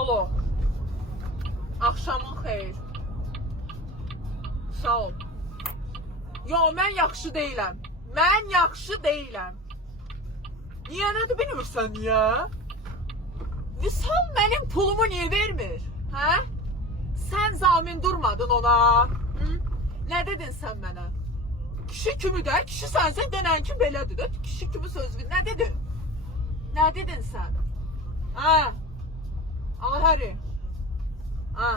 Alo. Axşamın xeyir. Sağ ol. Yo, mən yaxşı deyiləm. Mən yaxşı deyiləm. Niyə nədir bilmirsən niyə? Vüsal mənim pulumu niyə vermir? Hə? Sən zamin durmadın ona. Hı? Nə dedin sən mənə? Kişi kimi də, kişi sənsən denən ki belədir də. Kişi kimi söz ver. Nə dedin? Nə dedin sən? Hə? Ahəri. Hə?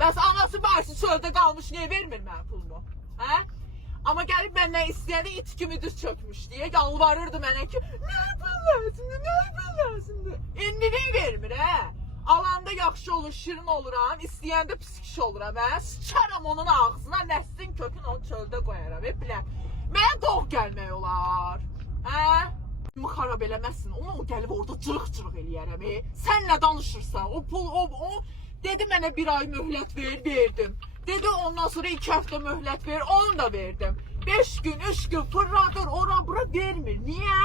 Bəs anası barsı çöldə qalmış, niyə vermir mənə pulumu? Hə? Amma gəlib məndən istəyəndə it kimi düz çökmüş deyə yalvarırdı mənə ki, nə yapın lazımdır? İndi niyə vermir, hə? Alanda yaxşı olur, şirin oluram, istəyəndə pis kişi oluram, hə? Sıçaram onun ağzına, nəslin kökün onu çöldə qoyaram, hep bilən. Mənə doğ gəlmək olar, hə? Xarab eləməsin, onu gəlib orada cırıq-cırıq eləyərəm, hə? Sən nə danışırsan? O pul, o dedi mənə bir ay möhlət ver, verdim. Dedi ondan sonra 2 həftə möhlət ver, onu da verdim. 5 gün, 3 gün fırladır, ora bura vermir. Niyə?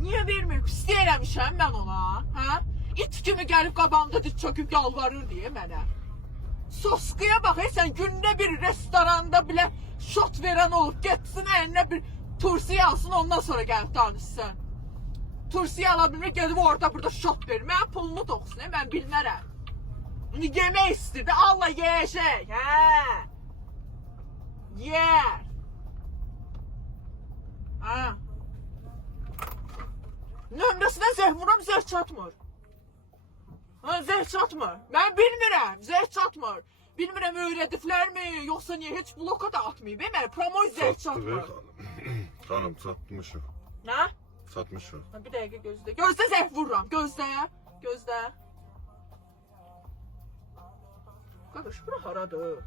Niyə vermir? Pis eləmişəm mən ona, hə? İt kimi gəlib qabağımda diz çöküb yalvarır deyə mənə. Soskuya bax, sən gündə bir restoranda bilə şot verən olub, getsin əlinə bir tursiya alsın, ondan sonra gəlib danışsın. Tursiya ala bilmir, gedib orada burada şot verir. Mən pulunu toxusun, mən bilmərəm. Yemək istirdi, Allah yeyəcək, hə? Yer. Hə? Nömrəsindən zəh vuram, zəh çatmır. Hə, zəh çatmır. Mən bilmirəm, zəh çatmır. Bilmirəm, öyrədiflərmi, yoxsa niyə heç bloka da atmayıb, mən promoy zəh çatmır. Xanım, çatmışıq. Nə? Çatmışıq. Bir dəqiqə gözlə. Gözlə zəh vururam, gözlə. Gözlə. Qardaş, bura haradır?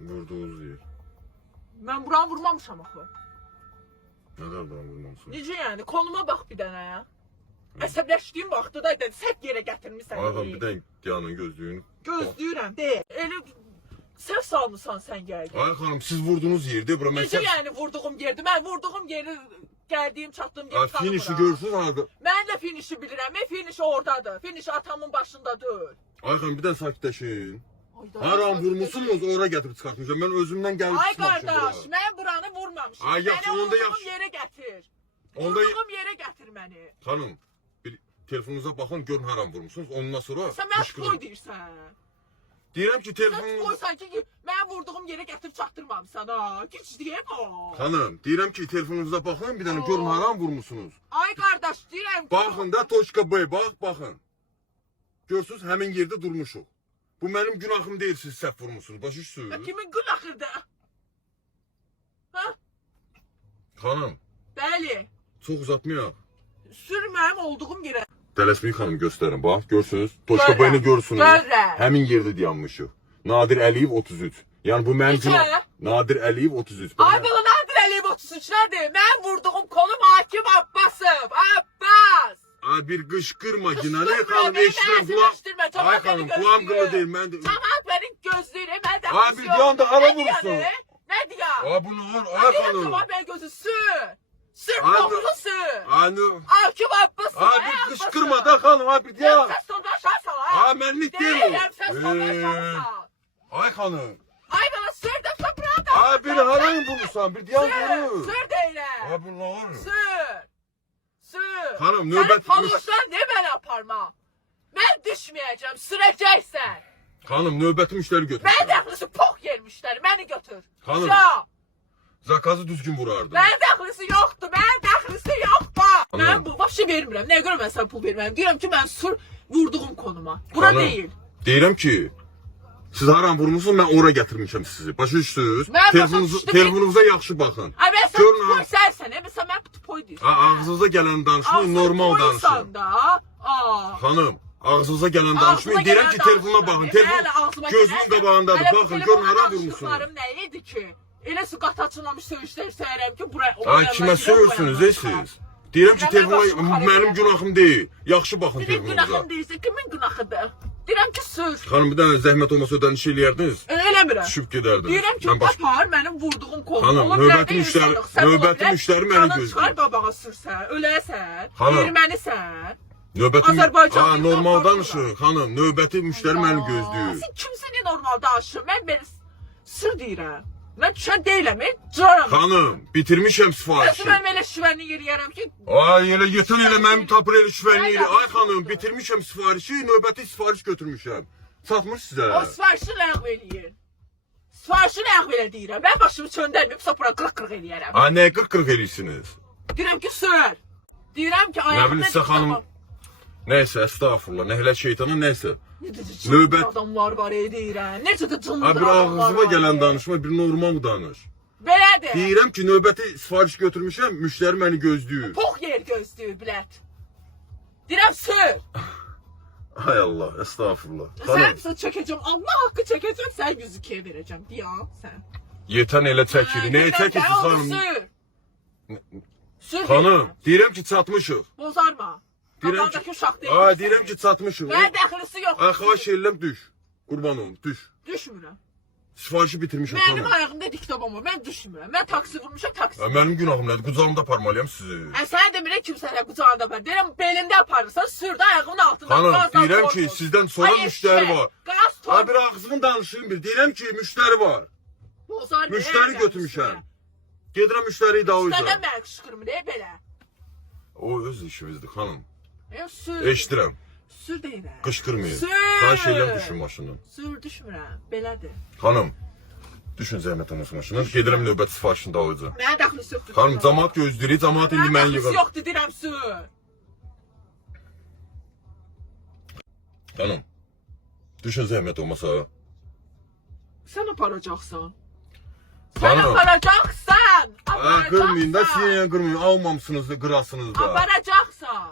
Vurduğunuz yer. Mən buranı vurmamışam axı. Nələr buranı vurmamışsın? Necə yəni? Konuma bax bir dənə ya. Əsəbləşdiyim vaxtı da səhv yerə gətirmisən. Ayxan, bir dənə Diyanın gözlüyünü. Gözləyirəm, deyil. Elə səhv salmısan sən gəldi. Ayxanım, siz vurduğunuz yerdə bura. Necə yəni vurduğum yerdir? Mən vurduğum yeri gəldiyim, çatdığım yeri tanımıram. Finişi görürsünüz harada? Mən də finişi bilirəm. Finiş oradadır. Finiş atamın başındadır. Ayxan, bir dənə sakitləşin. Haram vurmuşsunuz, ora gətirib çıxartmışam. Mən özümdən gəlib Ay çıxmamışım bura. qardaş, mən buranı vurmamışım. Ay, yaxşı, Məni onda vurduğum yaxşı. yerə gətir. Onda- Vurduğum yerə gətir məni. Xanım, bir telefonunuza baxın, görün haram vurmuşsunuz. Ondan sonra Sən mən qoy deyirsən. Deyirəm ki, Sən telefonunuza... qoysan ki, mən vurduğum yerə gətirib çatdırmamısan ha. Güc deyəm o. Xanım, deyirəm ki, telefonunuza baxın, bir dənə görün haram vurmuşsunuz. Ay qardaş, deyirəm ki... Baxın da Toşka B, baxın. Görsünüz, həmin yerdə durmuşuq. Bu mənim günahım deyil, siz səhv vurmuşsunuz, başa düşürsünüz? Kimin günahıdır? Ha? Xanım, Bəli. çox uzatmayaq. Sür mənim olduğum yerə. Tələsməyi xanım göstərin, bax, görsünüz. Toşka B-ni görürsünüz. Görürəm. Həmin yerdə dayanmışıq. Nadir Əliyev 33. Yəni bu mənim Neçə? günah... Nadir Əliyev 33. Ay bala Nadir Əliyev 33 nədir? Mən vurduğum konum Hakim Abbasov. Abbas. Ay bir qışqırma Ginani Qışqırma, xanım, məni eşitirəm əzimləşdirmə, kulağım. tamam, Ay beni xanım, kulağım gözləyir. qılı deyil, mən de... Tamam benim gözlüğüne ben de Abi, bir anda hara Ne vurursun? diyor? Ne diyor? Ay bu ne var? Ay xanım. Tamam ben gözü sür. Sür Ay, kokunu sür. Ay ne? Hakim Abbasov. Ay bir qışqırma da xanım, ay bir Ya ya. ses tondan şans al ha. Ay mənlik deyil o. Değilim ses tondan şans al. Ay xanım. Ay bana sür de toprağa da. Ay bir haram bulursan, bir diyan Sür. görür. Sür değilim. Ay bu ne var? Sür. Sür. Hanım, Senin nöbet- paloşdan ne ben yaparma? Ben düşmeyeceğim, süreceksen. Xanım növbəti müştəri götür. Ben dəxlisi pok yer müşteri, beni götür. Hanım. Ya. Zakazı düzgün vurardı. Ben dəxlisi yoktu, ben dəxlisi yoktu. Hanım. Ben bu vapşi vermirəm. Nəyə görə mən sənə pul vermirəm? Deyirəm ki, mən sur vurduğum konuma. Bura Hanım, değil. Deyirəm ki, siz haram vurmuşsunuz, mən ora gətirmişəm sizi. Başa düşdünüz? Mən başa Telefonunuza, düşdüm. telefonunuza yaxşı baxın. Ay ben sen Görün poy ha. sənsən, sən mən poy deyirsən. Ağzınıza gələn danışmayın, normal danışın. Ağzını da. Aa. Xanım, ağzınıza gələn danışmayın. Deyirəm ki, telefonuna baxın. Telefon gözümün qabağındadır. Baxın, görün haram vurmuşsunuz. Danışıqlarım nə idi ki? Elə su qat açılmamış söyüşlər səyirəm ki, buraya... Ay kimə söyürsünüz siz? Deyirəm ki, Mən telefona başım xarab mənim edirəm. günahım deyil. Yaxşı baxın Senin telefonunuza. günahın deyilsə, kimin günahıdır? Deyirəm ki, sür. Xanım, bir dənə zəhmət olmasa ödəniş eləyərdiniz. Eləmirəm. Düşüb gedərdiniz. Deyirəm ki, Mən baş- apar mənim vurduğum konu. Xanım, növbəti müştəri mənə Canın gözləyir. çıxar qabağa sürsən, öləsən, Xanım. ermənisən. Növbəti Azərbaycanlı normal insanlar danışır xanım. Növbəti müştəri məni gözləyir. Sən kimsən nə normal danışır? Mən belə sır deyirəm. Mən düşən deyiləm, cıram. Xanım, bitirmişəm sifarişi. Mən belə şüvənlik eləyərəm ki, Ay, elə yetin elə mənim tapır elə şüvənlik elə. Ay xanım, bitirmişəm sifarişi, növbəti sifariş götürmüşəm. Çatmır sizə. o sifarişi ləğv eləyir. Sifarişi ləğv elə deyirəm. Mən başımı çöndərməyib sapıra qırıq-qırıq eləyərəm. Ay, nə qırıq-qırıq eləyirsiniz? Deyirəm ki, sür. Deyirəm ki, ayağımda... Nə bilirsə xanım, nəysə, əstağfurullah, nəhlə şeytana, nəysə. Necə Növbət- adamlar var deyirəm. Necə də Ha, cındır bir adamlar ağzıma var. gələn danışma, bir normal danış. Belədir. Deyirəm ki, növbəti sifariş götürmüşəm, müştəri məni gözləyir. Pox yer gözləyir, bilət. Deyirəm, sür. Hay Allah, əstağfurullah. Sən Xanım, bizə çəkəcəm, Allah haqqı çəkəcəm, sən 102-yə verəcəm. Deyəm, sən. yetən elə çəkir. Nəyə çəkirsiniz xanım? Sür. Sür. Xanım, deyirəm ki, çatmışıq. Bozarma. Deyirəm Qabağındakı ki, uşaq deyil. ay, deyirəm ki, çatmışıq. Mən dəxlisi yox. Ay, xahiş edirəm, düş. Qurban olum, düş. Düşmürəm. Sifarişi bitirmişəm Mənim xanım. ayağımda diktabam var, mən düşmürəm. Mən taksi vurmuşam, taksi. Mənim günahım nədir? Qucağımda aparmalıyam sizi. Sən demirəm kimsənə qucağında var. Deyirəm, belində aparırsan, sürdü ayağımın altından. Xanım, qazdan deyirəm tormuz. ki, sizdən sonra Ay, müştəri eşşək, var. Qaz Ha, bir tormuz. ağzımın danışığım bir. Deyirəm ki, müştəri var. Bozar Müştəri götürmüşəm. Gedirəm müştəriyi Sən davayacam. mən qışqırmır, belə. O öz işimizdir xanım. Sür. Eşidirəm. Sür deyirəm. Qışqırmayın. Sür. Xahiş edirəm düşün maşından. Sür düşmürəm, belədir. Xanım, düşün zəhmət olmasın maşından. Gedirəm növbəti sifarişini davayacam. Mənə dəxlisi yoxdur. Xanım, cəmaat gözləyir, cəmaat indi məni Dəxlisi yığır. yoxdur, deyirəm, sür. Xanım, düşün zəhmət olmasa. Sən aparacaqsan. Sən Xanım. aparacaqsan. Ha, qırmayın da, siz yenə qırmayın. Almamısınız da, qırasınız da. Aparacaqsan.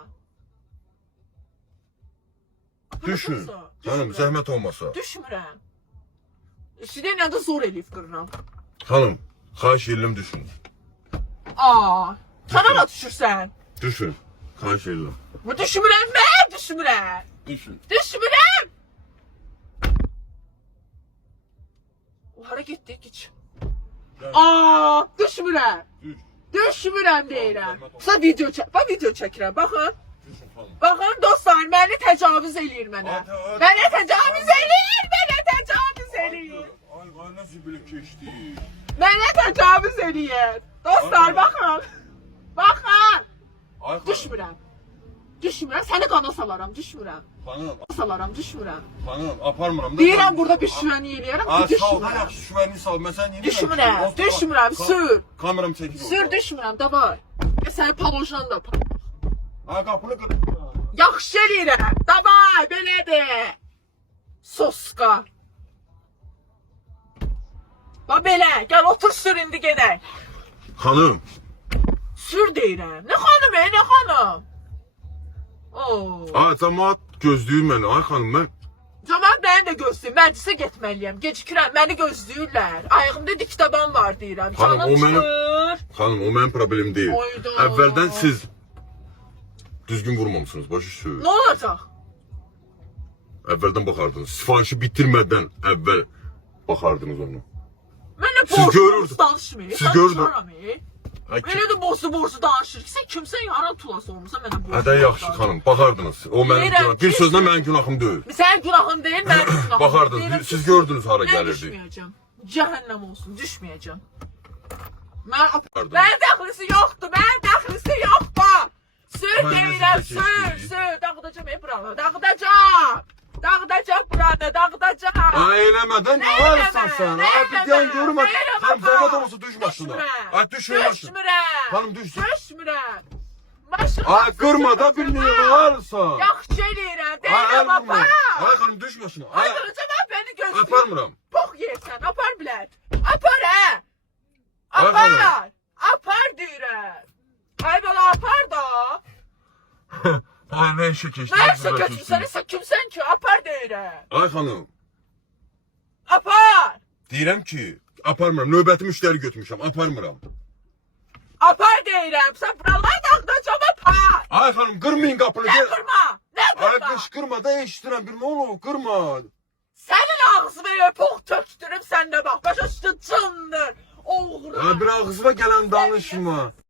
Düşün. Xanım, zəhmət olmasa. Düşmürəm. Üstünə də zor eləyib qırıram. Xanım, xahiş edirəm düşün. Aa, sən ara düşürsən? Düşün. Xahiş edirəm. Bu düşmürəm, mən düşmürəm. Düşün. Düşmürəm. Hara getdik hiç? Aa, düşmürəm. Düş. Düşmürəm deyirəm. Sən video çəkirəm. Baxın. Düşün xanım. Baxın dostlar, məni təcavüz eləyir mənə. Hadi. Mənə təcavüz eləyir, mənə təcavüz eləyir. Ay, nasıl belə keçdi? Mənə təcavüz eləyir. Dostlar, baxın. Baxın. Ay, xanım. Düşmürəm. Düşmürəm, səni qana salaram, düşmürəm. Xanım, Salaram, düşmürəm. xanım, aparmıram da. Deyirəm burada bir şüvəni eləyərəm, Ay, ki, sağ ol, düşmürəm. yaxşı şüvəni sal. Məsələn, indi Düşmürəm, düşmürəm, sür. Kameram çəkib. Sür düşmürəm, davay. Sənin palojan da apar. Ay, qapını qır. Yaxşı eləyirəm, davay, belədir. Soska. Bax belə, gəl otur sür indi gedək. Xanım, Sür deyirəm. Nə xanım, nə xanım? Oo. ay, cəmaat gözləyir məni. Ay, xanım, mən Cəmaət məni də gözləyir. Məclisə getməliyəm. Gecikirəm, məni gözləyirlər. Ayağımda diktaban var deyirəm. Xanım, Canım o mənim- çıxır. Xanım, o mənim problemim deyil. Oyda. Əvvəldən siz düzgün vurmamışsınız, başa düşürsünüz. Nə olacaq? Əvvəldən baxardınız. Sifarişi bitirmədən əvvəl baxardınız onu. Mənə Siz borcu görürdünüz. danışmayın. Siz görürdünüz. Belə də borcu danışır ki, sən kimsən yaran tulası olmursan mənə borcu. Hədə yaxşı xanım, baxardınız. O mənim Deyirəm günahım. Bir ki- sözlə mənim günahım deyil. Sənin günahın deyil, mənim günahım. Baxardınız, Deyirəm siz ki, gördünüz hara mən gəlirdi. düşməyəcəm. Cəhənnəm olsun, düşməyəcəm. Mən Pardon. mənim dəxlisi yoxdur, mənim dəxlisi yoxdur. Sür Mən deyirəm, nəzərdə sür, keçdim. sür. Dağıdacam buranı, dağıdacam. Dağıdacam buranı, dağıdacam. Ay, eləmədən nə varsan sən? Ay, bir dən görmə. Xanım, zəhmət olmasa düş maşına. Ay, düş maşına. Düşmürəm. Xanım, düş. Düşmürəm. Maşın. Ay, qırma da bir yığılarsan. Yaxşı eləyirəm, Ay, deyirəm, qırma. apar. Ay, xanım, düş maşına. Ay, Ayrıca beni gözləyir. aparmıram. Pox yersən, apar bilət. Apar hə. Ay, Apar. xanım. Apar deyirəm. Ay bala apar da. Ay, nə işə keçdi? Nə işə götürsən, sən kimsən ki? Apar deyirəm. Ay, xanım, Apar. deyirəm ki, aparmıram. Növbəti müştəri götürmüşəm, aparmıram. Apar deyirəm. Sən buralar dağıdacam apar. Ay, xanım, qırmayın qapını. Nə qırma? Nə Ay, qırma? qışqırma da eşidirəm. Bir nə olur, qırma. Sənin ağzına elə pox tökdürüb sən də bax. Başa düşdün, cındır. Oğru. Ay, bir ağzıma gələn danışma.